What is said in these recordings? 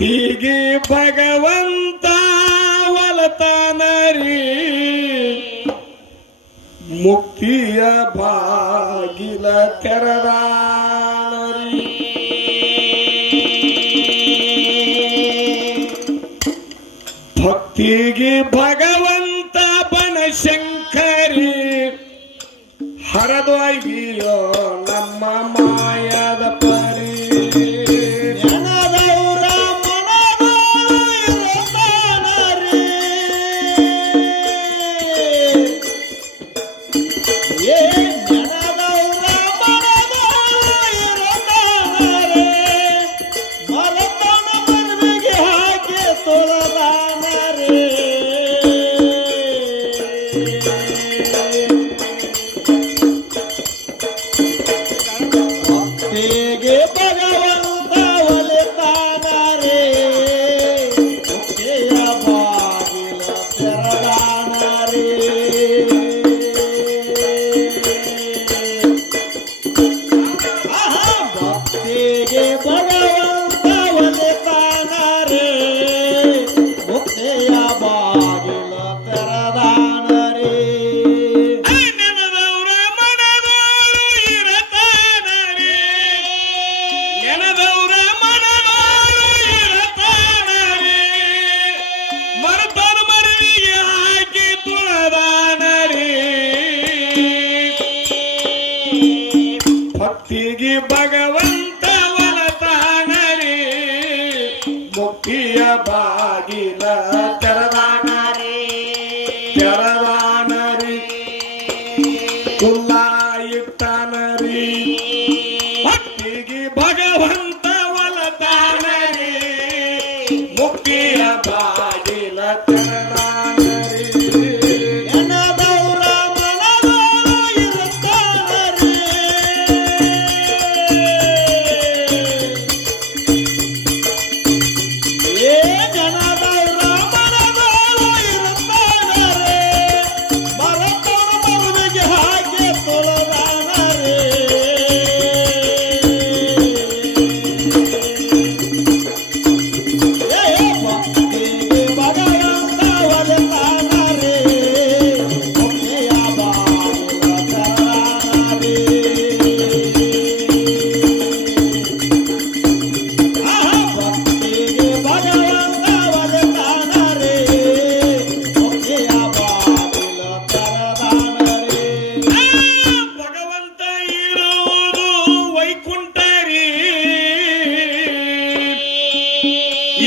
ಭಕ್ತಿಗೆ ಭಗವಂತ ಒಲತಾನರಿ ಮುಕ್ತಿಯ ಬಾಗಿಲ ತೆರದಾನರಿ. ಭಕ್ತಿಗೆ ಭಗವಂತ ಬನಶಂಕರಿ ಹರದೊಯ್ಗಿಯೋ ನಮ್ಮ ಮಾಯದ ಪರಿ. ಭಕ್ತಿಗೆ ಭಗವಂತ ಒಲತಾನರಿ ಮುಕ್ತಿಯ ಬಾಗಿಲ ತೆರದಾನರಿ ತೆರದಾನರಿ ಕುಲ್ಲ ಇಟ್ಟನರಿ. ಭಕ್ತಿಗೆ ಭಗವಂತ ಒಲತಾನರಿ ಮುಕ್ತಿಯ ಬಾಗಿಲ ತೆರದಾನರಿ.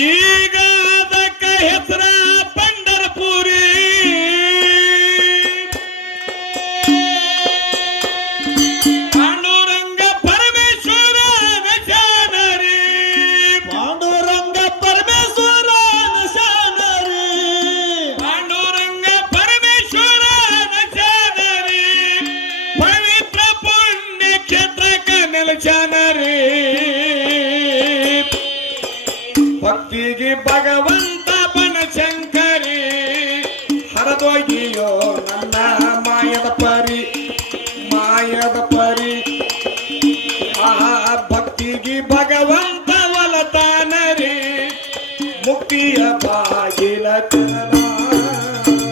ಈಗ ಅದಕ್ಕ ಹೆಸರ ಪಂಡರಪುರಿ. ಪಾಂಡುರಂಗ ಪರಮೇಶ್ವರ ನಶಾನರಿ ಪಾಂಡುರಂಗ ಪರಮೇಶ್ವರ ನಶಾನರಿ ಪಾಂಡುರಂಗ ಪರಮೇಶ್ವರ ನಶಾನರಿ ಪವಿತ್ರ ಪುಣ್ಯ ಕ್ಷೇತ್ರಕ ನೆಲಶಾನರಿ. ಭಕ್ತಿಗೆ ಭಗವಂತ ಬನಶಂಕರಿ ಹರದೊಯ್ಗಿಯೋ ನನ್ನ ಮಾಯದ ಪರಿ ಮಾಯದ ಪರಿ. ಆ ಭಕ್ತಿಗೆ ಭಗವಂತ ಒಲತಾನರಿ ಮುಕ್ತಿಯ ಬಾಗಿಲ ತೆರದಾನರಿ.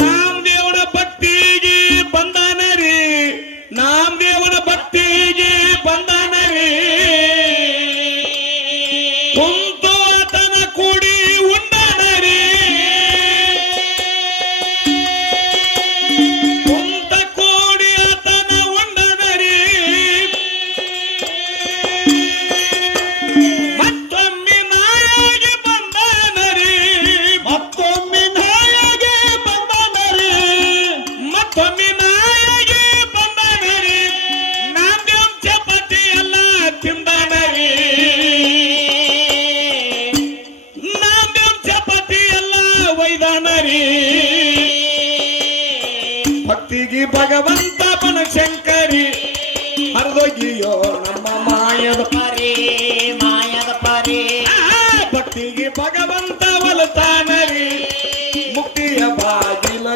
ನಾಮದೇವನ ಭಕ್ತಿಗೆ ಬಂದಾನರಿ ನಾಮದೇವನ ಭಕ್ತಿಗೆ ಬಂದಾನರಿ ಕುಂತು ಆತನ ಕೂಡಿ ಉಂಡನರಿ ಕುಂತ ಕೂಡಿ ಆತನ ಉಂಡನರಿ ಮತ್ತೊಮ್ಮೆ ನಾಯಾಗಿ ಬಂದನರಿ ಮತ್ತೊಮ್ಮೆ ನಾಯಾಗಿ ಬಂದನರಿ ಮತ್ತೊಮ್ಮೆ ನಾಯಾಗಿ ಬಂದನರಿ ನಾಮದೇವ್ ಚಪಾತಿ ಎಲ್ಲ ತಿಂದನರಿ ನಾಮದೇವ್ ಚಪಾತಿ ಎಲ್ಲ ಒಯ್ದನರಿ ಭಕ್ತಿಗೆ ಭಗವಂತ ಬನಶಂಕರಿ ಹರಿದೋಗಿಯೋ ನಮ್ಮ ಮಾಯದ ಭಕ್ತಿಗೆ ಭಗವಂತ ಒಲತಾನರಿ ಮುಕ್ತಿಯ ಬಾಗಿಲ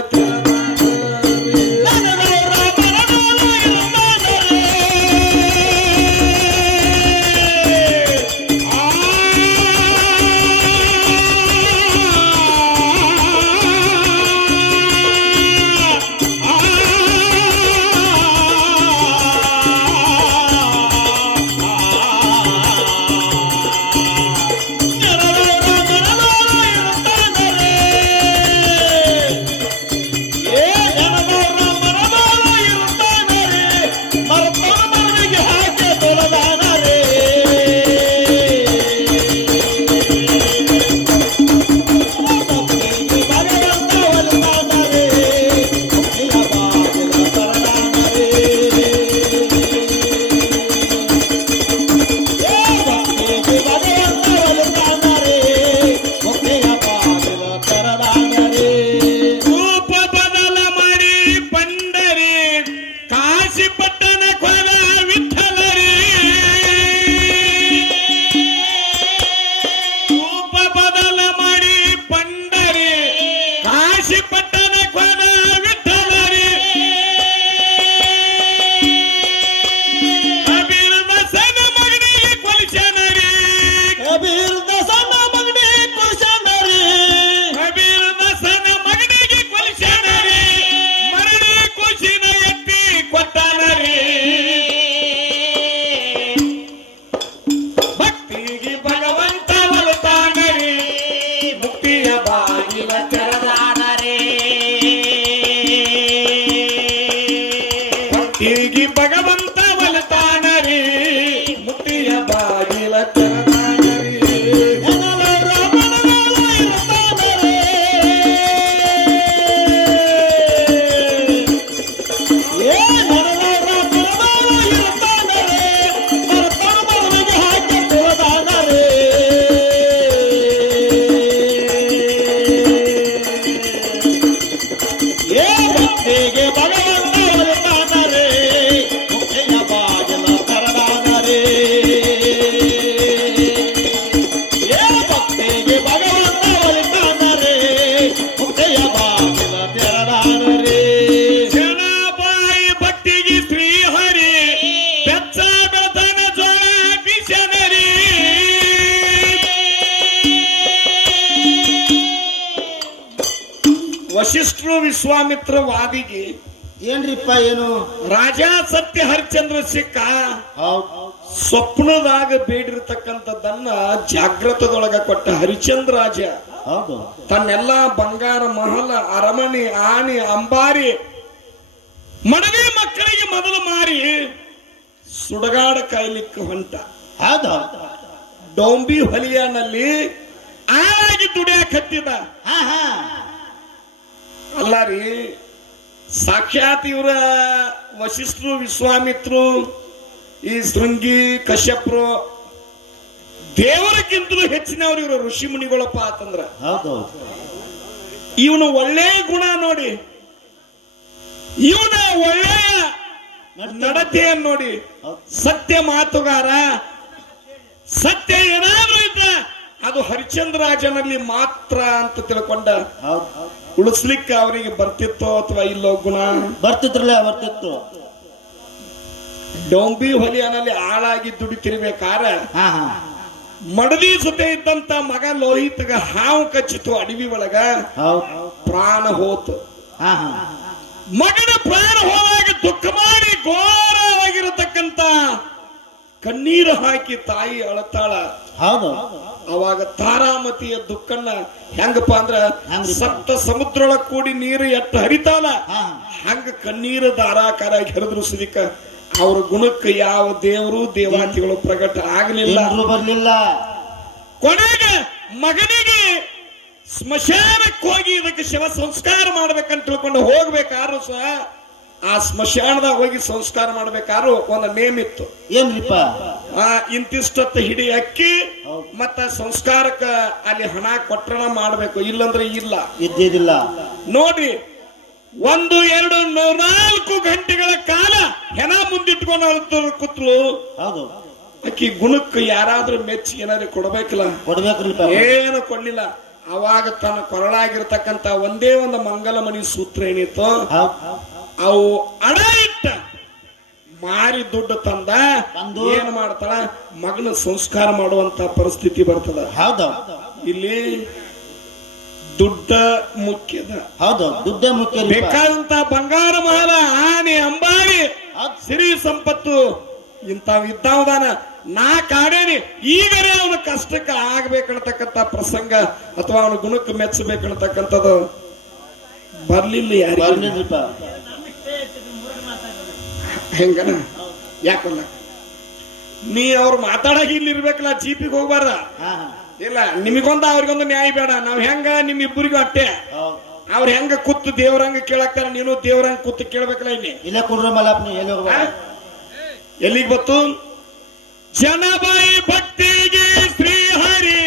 ಹೀಗೆ ಭಗವಂತ ಒಲತಾನರಿ ಮುಕ್ತಿಯ ಬಾಗಿಲ ತೆರೆದಾನರಿ ವಶಿಷ್ಠರು ವಿಶ್ವಾಮಿತ್ರ ವಾದಿಗೆ ಏನ್ರಿಪ್ಪ ಏನು ರಾಜ ಸತ್ಯ ಹರಿಶ್ಚಂದ್ರ ಸಿಕ್ಕ ಸ್ವಪ್ನದಾಗ ಬೇಡಿರ್ತಕ್ಕಂಥದ್ದನ್ನ ಜಾಗೃತದೊಳಗ ಕೊಟ್ಟ ಹರಿಶ್ಚಂದ್ರ ರಾಜ ಹೌದು ತನ್ನೆಲ್ಲ ಬಂಗಾರ ಮಹಲ ಅರಮನೆ ಆನೆ ಅಂಬಾರಿ ಮಡವೆ ಮಕ್ಕಳಿಗೆ ಮೊದಲು ಮಾರಿ ಸುಡಗಾಡ ಕಾಯ್ಲಿಕ್ಕೆ ಹೊಂಟ ಹೌದು ಡೊಂಬಿ ಹೊಲಿಯನಲ್ಲಿ ಆಗಿ ದುಡಿಯಾಕತ್ತಿದ ಅಲ್ಲ ರೀ ಸಾಕ್ಷಾತ್ ಇವರ ವಶಿಷ್ಠರು ವಿಶ್ವಾಮಿತ್ರು ಈ ಶೃಂಗಿ ಕಶ್ಯಪ್ರು ದೇವರಕ್ಕಿಂತಲೂ ಹೆಚ್ಚಿನವ್ರು ಇವರು ಋಷಿ ಮುನಿಗಳಪ್ಪ ಅಂತಂದ್ರ ಇವನು ಒಳ್ಳೆಯ ಗುಣ ನೋಡಿ ಇವನ ಒಳ್ಳೆಯ ನಡತೆಯನ್ನು ನೋಡಿ ಸತ್ಯ ಮಾತುಗಾರ ಸತ್ಯ ಏನಾದ್ರೂ ಇದ್ರೆ ಅದು ಹರಿಶ್ಚಂದ್ರರಾಜನಲ್ಲಿ ಮಾತ್ರ ಅಂತ ತಿಳ್ಕೊಂಡ ಉಳಿಸ್ಲಿಕ್ಕೆ ಅವರಿಗೆ ಬರ್ತಿತ್ತೋ ಅಥವಾ ಇಲ್ಲೋ ಗುಣ ಬರ್ತಿತ್ತು ಡೊಂಬಿ ಹೊಲಿಯನಲ್ಲಿ ಆಳಾಗಿ ದುಡಿತಿರ್ಬೇಕಾರ ಮಡದಿ ಜೊತೆ ಇದ್ದಂತ ಮಗ ಲೋಹಿತ್ಗ ಹಾವು ಕಚ್ಚಿತು ಅಡವಿ ಒಳಗ, ಹೌದು. ಪ್ರಾಣ ಹೋತು. ಹಾ ಹಾ ಮಗನ ಪ್ರಾಣ ಹೋದಾಗ ದುಃಖ ಮಾಡಿ ಘೋರವಾಗಿರತಕ್ಕಂತ ಕಣ್ಣೀರು ಹಾಕಿ ತಾಯಿ ಅಳತಾಳ. ಹೌದು. ಅವಾಗ ತಾರಾಮತಿಯ ದುಃಖನ್ನ ಹೆಂಗಪ್ಪ ಅಂದ್ರ ಹೆಂಗ್ರಿಪ್ಪ? ಸಪ್ತ ಸಮುದ್ರೊಳಗ್ ಕೂಡಿ ನೀರು ಎಟ್ಟು ಹರಿತಾಳ ಹಾ ಹಂಗ ಕಣ್ಣೀರು ಧಾರಾಕಾರ ಹರಿದ್ರು ಸುದಿಕ ಅವ್ರ ಗುಣಕ್ಕೆ ಯಾವ ದೇವರು ದೇವಾತಿಗಳು ಪ್ರಕಟ ಆಗಲಿಲ್ಲ. ಏನ್ರೂ ಬರ್ಲಿಲ್ಲ. ಕೊನೆಗೆ ಮಗನಿಗೆ ಸ್ಮಶಾನಕ್ಕೆ ಹೋಗಿ ಇದಕ್ಕೆ ಶವ ಸಂಸ್ಕಾರ ಮಾಡ್ಬೇಕಂತ ತಿಳ್ಕೊಂಡು ಹೋಗ್ಬೇಕಾದ್ರು ಸಹ ಆ ಸ್ಮಶಾನದಾಗ ಹೋಗಿ ಸಂಸ್ಕಾರ ಮಾಡ್ಬೇಕಾದ್ರು ಒಂದು ನೇಮ್ ಇತ್ತು. ಏನ್ರಿಪ್ಪ? ಇಂತಿಷ್ಟೊತ್ತ ಹಿಡಿ ಅಕ್ಕಿ ಹೌದು. ಮತ್ತ ಸಂಸ್ಕಾರಕ್ಕ ಅಲ್ಲಿ ಹಣ ಕೊಟ್ರಣ ಮಾಡ್ಬೇಕು, ಇಲ್ಲಂದ್ರೆ ಇಲ್ಲ. ಇದ್ದಿದ್ದಿಲ್ಲ. ನೋಡಿ, 1, 2, 4 ಗಂಟೆಗಳ ಕಾಲ ಹೆಣ ಮುಂದಿಟ್ಕೊಂಡು ಕೂತ್ಲು. ಹೌದು. ಅಕ್ಕಿ ಗುಣಕ್ಕೆ ಯಾರಾದ್ರೂ ಮೆಚ್ಚಿ ಏನಾದ್ರು ಕೊಡ್ಬೇಕಲ್ಲ, ಕೊಡ್ಬೇಕ್ರಿಪ್ಪ. ಏನು ಕೊಡ್ಲಿಲ್ಲ. ಅವಾಗ ತನ್ನ ಕೊರಳಾಗಿರ್ತಕ್ಕಂತ ಒಂದೇ ಒಂದು ಮಂಗಲಮಣಿ ಸೂತ್ರ ಏನಿತ್ತು, ಹೌದು. ಅವು ಅಡ ಇಟ್ಟ ಮಾರಿ ದುಡ್ಡು ತಂದ ತಂದು ಏನ್ ಮಾಡ್ತಾಳ, ಮಗನ ಸಂಸ್ಕಾರ ಮಾಡುವಂತ ಪರಿಸ್ಥಿತಿ ಬರ್ತದ. ಹೌದು. ಇಲ್ಲಿ ದುಡ್ಡ ಮುಖ್ಯದ. ಹೌದು. ದುಡ್ಡೇ ಮುಖ್ಯ. ಬೇಕಾದಂತ ಬಂಗಾರ ಮಹಲ, ಆನೆ, ಅಂಬಾರಿ, ಸಿರಿ ಸಂಪತ್ತು ಇಂಥವ್ ಇದ್ದಾವದಾನ ನಾ ಕಾಡೇನಿ. ಈಗಲೇ ಅವನ ಕಷ್ಟಕ್ಕೆ ಆಗ್ಬೇಕನ್ನತಕ್ಕಂತ ಪ್ರಸಂಗ ಅಥವಾ ಅವನ ಗುಣಕ್ಕೆ ಮೆಚ್ಚಬೇಕನ್ನತಕ್ಕಂಥದ್ದು ಬರ್ಲಿಲ್ಲ. ಯಾರು ಬರ್ಲಿಲ್ರಿಪ್ಪ. ಹೆಂಗನ ಯಾಕಲ್ಲ ನೀ ಅವ್ರು ಮಾತಾಡಾಗ ಇಲ್ಲಿ ಇರ್ಬೇಕಲ್ಲ, ಜೀಪಿಗೆ ಹೋಗ್ಬಾರ. ಹಾ ಹಾ ಇಲ್ಲ, ನಿಮಗೊಂದು ಅವ್ರಿಗೊಂದು ನ್ಯಾಯ ಬೇಡ. ನಾವ್ ಹೆಂಗ ನಿಮ್ಮಿಬ್ಬರಿಗೂ ಅಟ್ಟೆ. ಹೌದು. ಅವ್ರ ಹೆಂಗ ಕೂತು ದೇವ್ರಂಗ ಕೇಳಾಕ್ತಾರ, ನೀನು ದೇವ್ರಂಗ ಕೂತು ಕೇಳ್ಬೇಕಲ್ಲ. ಇಲ್ಲಿ ಇಲ್ಲೇ ಕುಡ್ರ ಮಲ್ಲಪ್ಪ, ಎಲ್ಲಿ ಹೋಗ್ಬೇಡ. ಎಲ್ಲಿಗೆ ಬತ್ತು? ಜನಬಾಯಿ ಭಕ್ತಿಗೆ ಶ್ರೀಹರಿ